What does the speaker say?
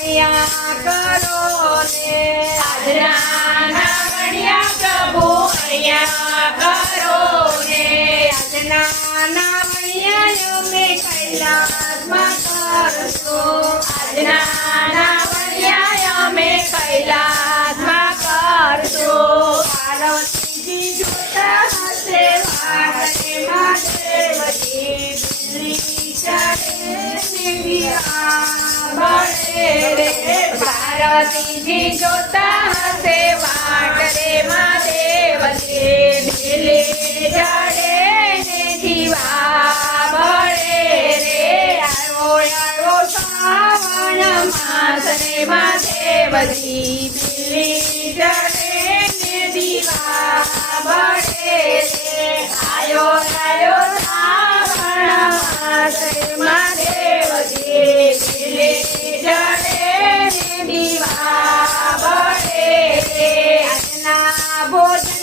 અહીંયા કરો ને આજના નાવડિયા પ્રભુ અહીંયા કરો ને આજના નાવડિયા અમે કૈલાસમાં કરશો આજના નાવડિયા અમે કૈલાસમાં કરશો પાર્વતીજી જોતા હશે વાગને મહાદેવજી બિલ્લી ચડે બળે રે પાર્વતીજી જોતા હશે વાટરે મહાદેવજી બિલ્લી ચડે ને જીવા બળે રે આવ્યો શ્રાવણ માસ રે મહાદેવજી બિલ્લી ચડે ને દીવા બળે રે આયો શ્રાવણ માસ રે મહાદેવજી બિલ્લી ચડે ને દીવા બળે રે આજના ભોજન